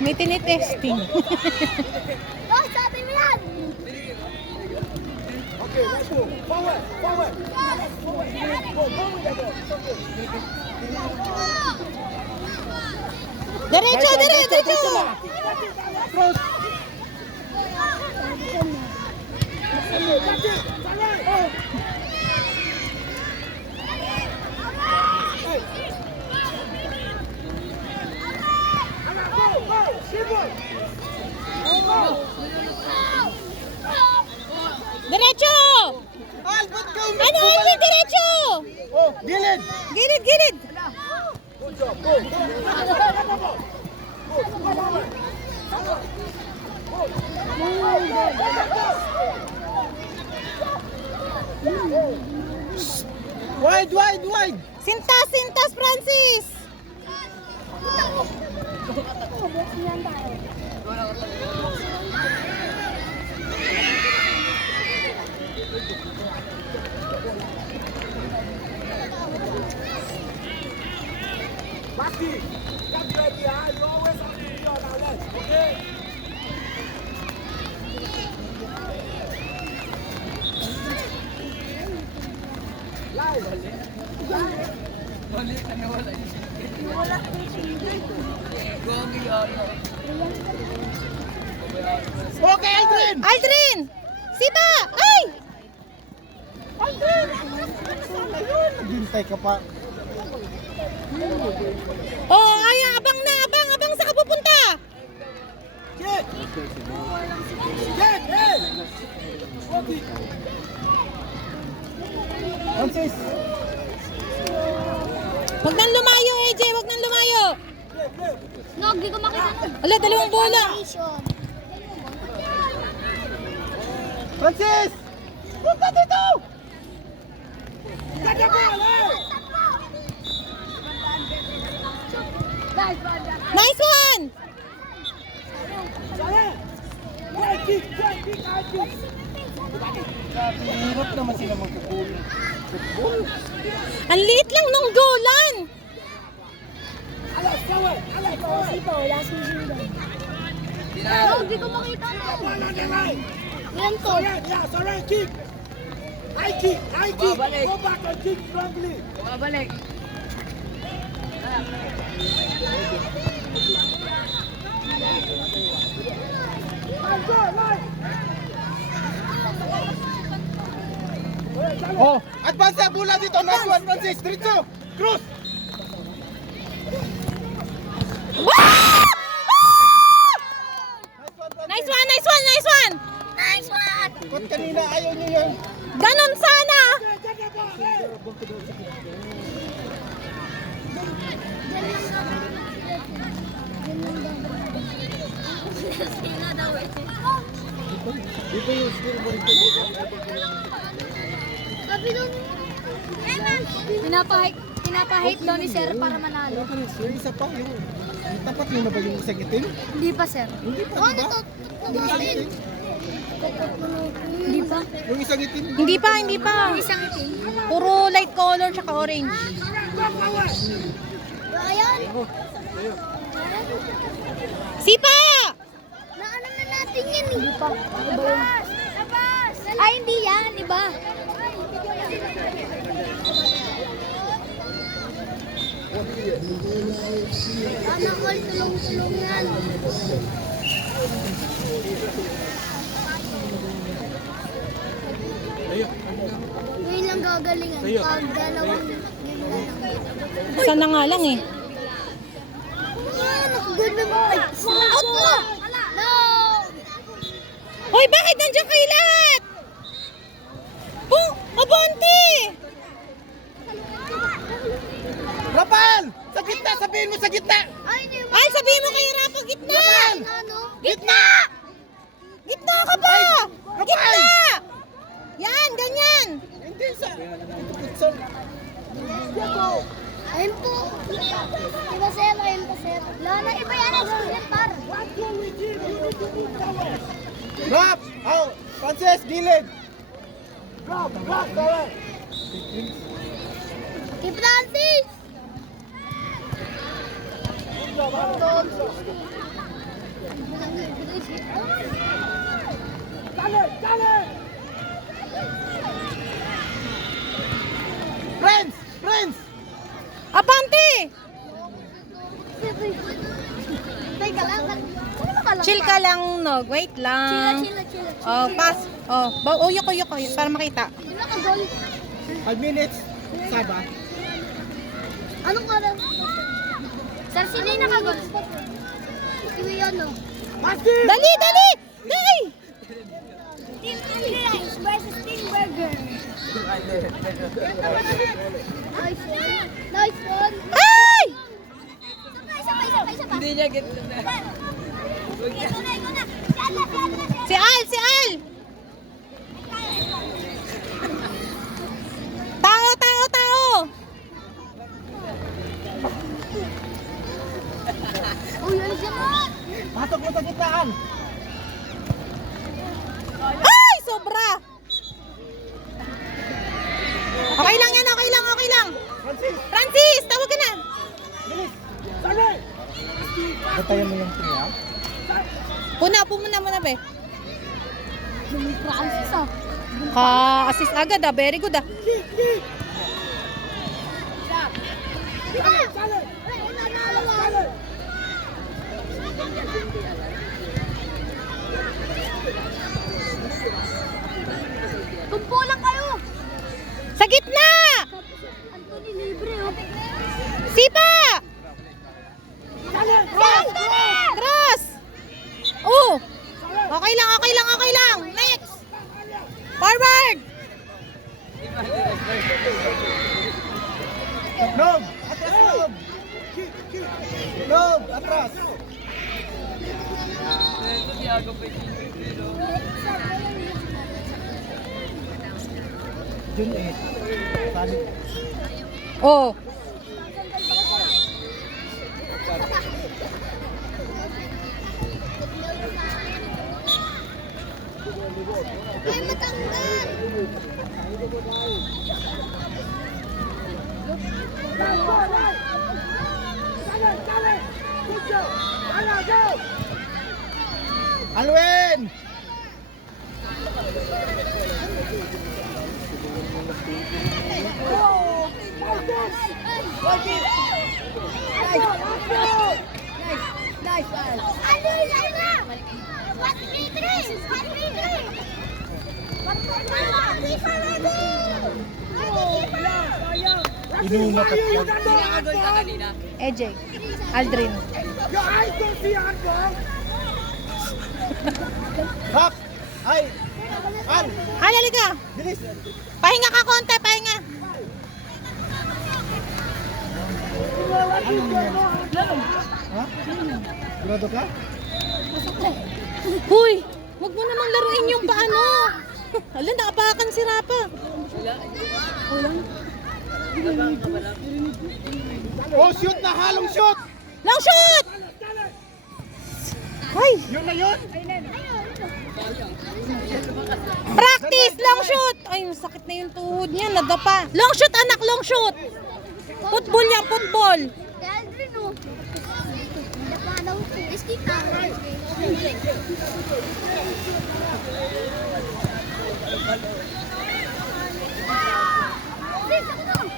May tinitesting. Oh, sabi mo yan! Okay, let's go. Forward, forward. Forward. Go, go with that ball. It's okay. Diretso, diretso! Cross. Diretso! Ano, Alvin, diretso! Oh, gilid. Gilid, gilid! Good job. Go. Wide, wide, wide. Sintas, sintas, Francis! Mati, get ready, huh? You always have to be on our left, okay? Okay, Aldrin! Aldrin! Sipa! Ay! Naghintay ka pa. Oh, ay, abang na, abang, abang sa kapupunta! Get! Get! Hey! Okay. Francis! Huwag nang lumayo, AJ, huwag nang lumayo! No, di ko makita. Ala, dalawang bola! Francis! Punta dito! Get the ball, hey! Nice one! High kick, high kick, high kick! Hirap naman sila magkakul. Football? Ang liit lang nung golan! Alas, forward! Alas, forward! Wala susunod. No, di ko makita mo. Ball on the line! Yan to. Sorry, yeah, sorry, kick! High kick, high kick! Go back and kick strongly! Bumabalik. Oh, advance sa bola dito. Nice one, Francis. Diretso. Cross. Nice one, nice one, nice one! Nice one! Ba't kanina ayaw niyo yan? Ganon sana! Sina daw eh. Dito yung scoreboard. Sabi doon. Pinapahit daw ni sir para manalo. Yung isa pa, yung tapat mo na ba yung isang itim? Hindi pa sir. Hindi pa, Oh, di ba? Yung isang itim? Hindi pa. Yung isang itim? Hindi pa, hindi pa. Isang itim. Puro light color tsaka orange. Ayan. Sipa! Naano na natin yan eh. Hindi pa. Labas! Labas! Ay, hindi yan. Iba. Sana all tulong-tulungan. Ngayon lang gagalingan. Pag dalawang Sana nga lang eh. good na mo. Out mo! No! Hoy, bakit nandiyan kayo lahat? Oh, abante! Rapal! Sa gitna! Sabihin mo sa gitna! Ay, hindi mo. Ay, sabihin mo kay Rafa, gitna! Ano? Gitna! Gitna ka pa! Rapal! Gitna! Yan, ganyan! Hindi sa... Sa... Ayun po. Iba sir, ayun po sir. Wala na, iba yan ang sulit par. Drop! Oh, Francis, gilid! Drop! Drop! Correct! Kay Francis! Dale, dale! Friends! Friends! Abante! Teka lang. Ano ka lang? Chill ka lang, Nog. Wait lang. Chill. Oh, pass. Oh, uyok para makita. Di ba ka-goal? 5 minutes. Saba. Anong oras? Sir, sino yung naka-goal? Iwi yun, no? Basti! Dali! Dali! Team Andres versus Team Burger. Nice one. Ay! Isa pa. Hindi niya get na. Ito na. Si Al! Tao! Uy, ano siya mo? Pasok mo sa gitaan. Ay! Sobra! Okay lang yan, okay lang. Francis! Francis, tawag ka na. Bilis! Dale! Batayan mo yung tinya. Muna, be. Francis, ah. Ka-assist agad ah, very good ah. Dale! Dale! Tumpo lang kayo. Sa gitna! Anthony libre, oh. Sipa! Dale! Cross! Oh! Okay lang. Next! Forward! Lob! Atras lob! Lob! Atras! Jun 8. Sabi. Oh! Ay, matanggal. Alwin! Nice one. Ano yun na? 1-3-3. Inumat at EJ. Aldrin. Your eyes don't see handball! Rock! Ay! Al! Halali ka! Bilis! Pahinga ka konti, pahinga. Ha? Sigurado ka? Huy! Huwag mo namang laruin yung paano. Hala, nakapakan si Rapa. Oh, shoot na! Halong shoot! Long shoot! Ay! Yun na yun! Practice! Long shoot! Ay, masakit na yung tuhod niya. Nadapa. Long shoot, anak! Long shoot! Football yan, football. Aldrin, oh. Napanaw ko. Escape na.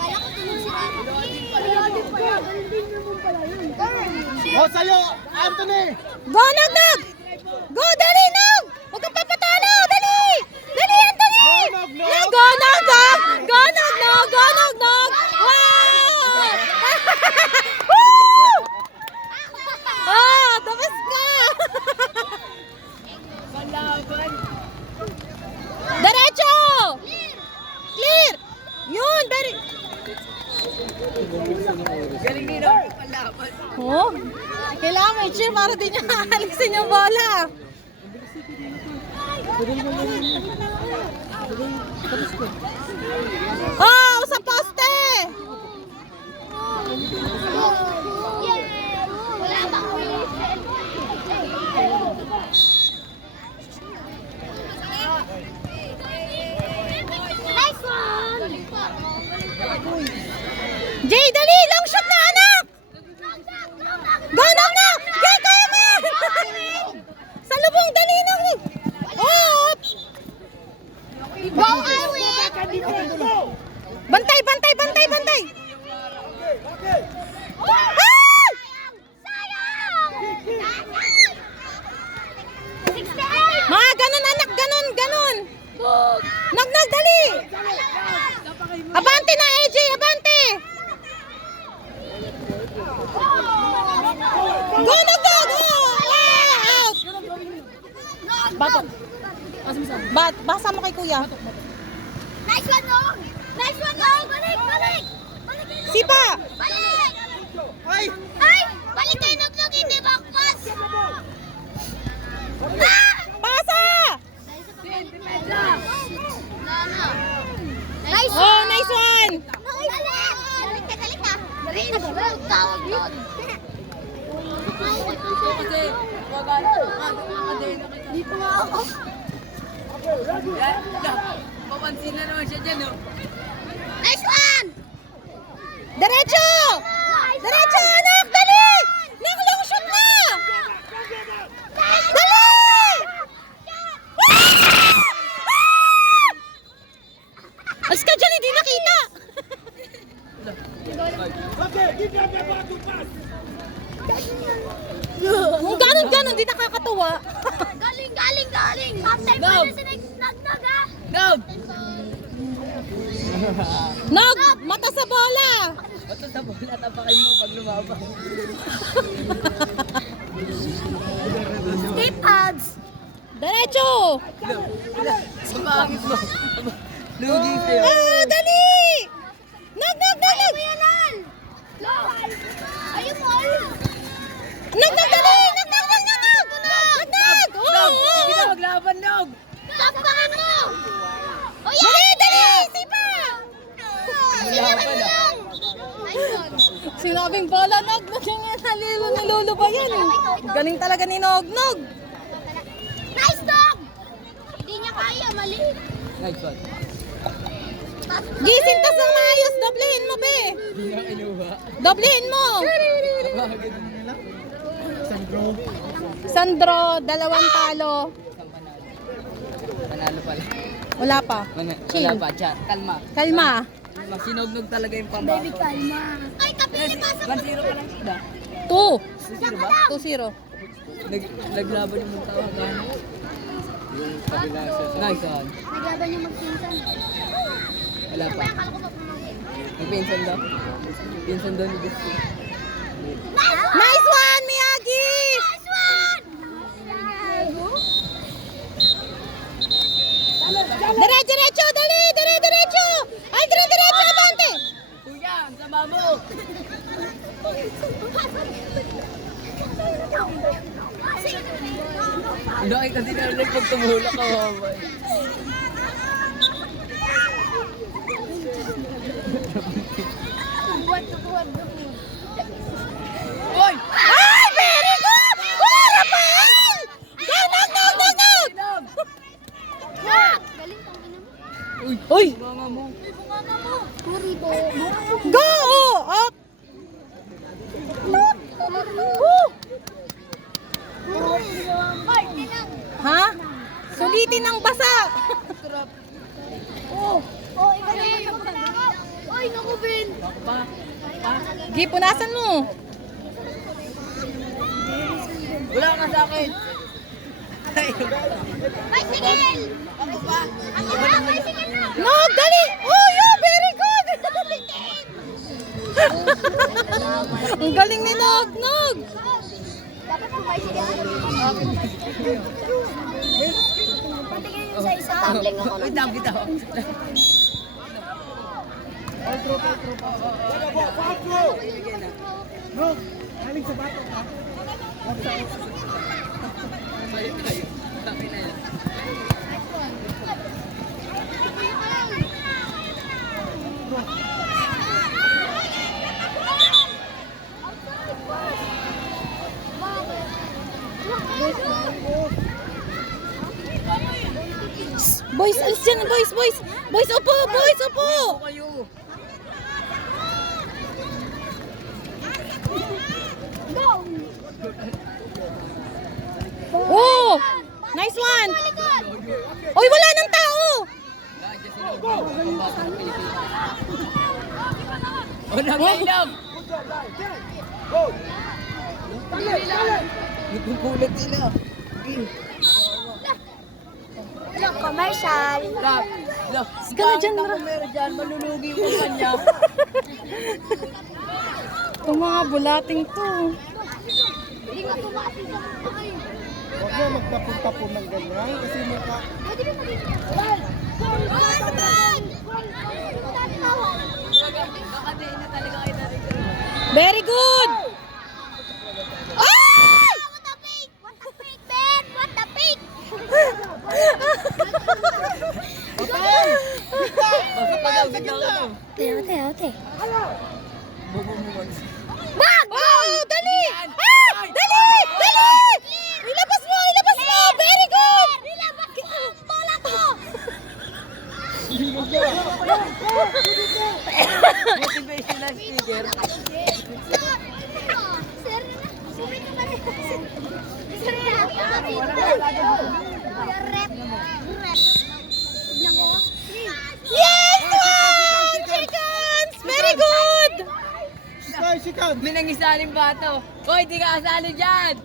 Kala ko tulog si Rami. Aldrin pala. Aldrin naman pala yun. Oh, sa'yo! Anthony! Go, Nog! Go, dali, Nog! Huwag kang papatalo! Dali! Dali, Anthony! Go, Nog! Go, Nog! Go, Nog! Wow! Woo! Ah, tapos ka! Diretso! Clear! Yun, very... Oh, kailangan may cheer para di niya aalisin yung bola. Oh, sa poste! Wala bang nice one! Jay, dali! Long shot na, anak! Go, Nog! Jay, kaya mo! Nog, dali! Abante na, AJ! Abante! Go, Nog! Out! Bato. Basa mo kay kuya. Nice one, Nog! Nice one, Nog! Balik! Sipa! Balik! Ay! Ay! Balik kayo, Nog! Hindi backpass! Ah! Pasa! Nice Oh, nice one! Galing ka. Tawag doon. Dito nga ako. Papansin na naman siya dyan, no? Nice one! Diretso! Diretso, anak! Dali! Nang long shot na! Dali! Alis ka dyan, hindi nakita! Okay, give them the ball to pass. Kung ganon, di nakakatuwa. Galing! Half-time pa na si Nagnog, ha? Dog! Nog, mata sa bola! Bato sa bola, tapakin mo pag lumabang. Stay pads! Diretso! Sumangit mo. Lugi sa'yo. Oh, dali! Nog! Yanan! Ayun mo, Nog, dali! Nog! Dog! Sige na, Oh! maglaban, dog! Tapakan mo! O Dali! Sipa! Maglaban, ah. Sinabing bola, Nog. Nilolo ba yan? Galing talaga ni Nog. Nice dog! Hindi niya kaya, mali. Nice one. Gising tas ng maayos. Doblehin mo, be. Hindi na kinuha. Doblehin mo. Bakit? Sandro, 2 talo. Manalo pala. Wala pa. Chill. Wala pa, chat. Kalma. Kalma. Sinugnog talaga yung pamba. Kalma. Ay, kapili pa sa 1-0 pa lang sila. 2. 2-0 ba? 2-0. Naglaban yung mga tawagan. Nice one. Naglaban yung magpinsan. Wala pa. Akala ko pa pumangin. Nagpinsan daw. Pinsan daw ni Gusto. Nice one, Miyagi! Nice one! Diretso, dali! Diretso! Ay, diretso, abante! Kuya, ang sama mo! Laki kasi narinig pag tumulak ka, mamay. Uy! Ay, very good! Wala pa! Go, Nog! Galing kang ina mo. Uy! Mama mo. Bunganga mo. Puribo. Go! Up! Ay, tinang. Ha? Sulitin ng basa! Oh, ikaw na yung pagkakao. Ay, naku, Ben. Pa? Gi, punasan mo. Wala ka sa akin. Bicycle! Ako ba? Ako ba? Bicycle na! Nog, dali! Oh, yeah, very good! Ang galing ni Nog! Dapat po bicycle. Patingin yung sa isa. Tabling ako. Wait lang, kita. Balik tayo. Taki na yan. Boys, alis dyan, boys! Boys, upo! Ako kayo. Go! Oh! Nice one! Uy, wala ng tao! Nandiyan si Lobo. Pambata ng Pilipinas. O, nag-inom! Go! Dale! Nagpupulat sila. Wala ka. commercial. Love. Ka na dyan, Mara. Meron dyan, malulugi yung kanya. Itong mga bulating to. Hindi ko tumakas yung Huwag mo magtapon-tapon ng ganyan kasi mukha. Pwede rin magiging. Ano ba? Nakadiin na talaga kayo natin. Very good! Ay! What the fake? What the fake, Ben? What the fake? Bakit pag-agad lang ako? Ote. Bobo mo ba? Bag! Oh, dali! Ah! Dali! Dali! Ilabas mo! Ilabas mo! Very good! Nilabas ko ang bola ko! Motivational speaker. Sir, sir ka ba rin? Sir, rep. Tignan mo. Yes! One! Chickens! Very good! Sikan! May nangisaling bato. Hoy, di ka kasali dyan!